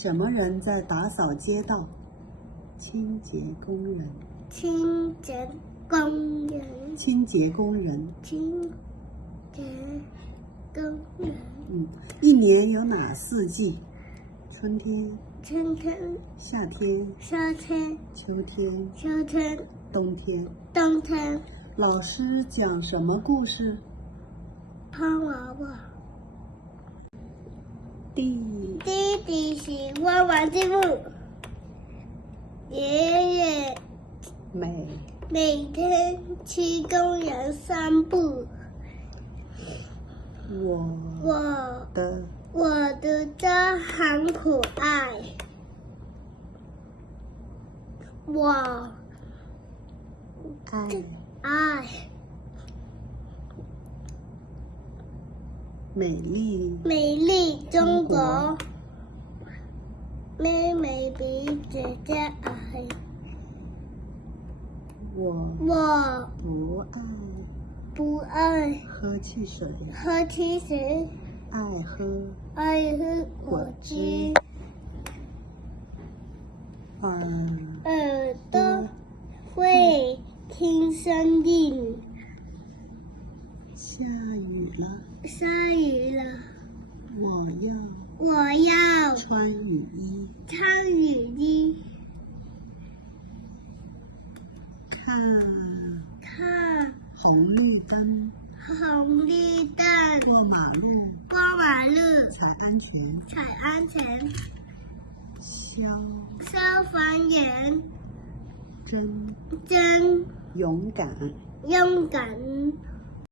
什么人在打扫街道？清洁工人。清洁工人。清洁工人。清洁工人。一年有哪4季？春天。春天。夏天。夏天。秋天。秋天。冬天。冬天。老师讲什么故事？胖娃娃。弟弟喜欢玩积木。爷爷每天去公园散步。我的家很可爱。我爱美丽中国。妹妹比姐姐矮。我不爱喝汽水。爱喝果汁。耳朵会听声音。下雨了。我要穿雨衣。看红绿灯。过马路。踩安全。消防员。真勇敢。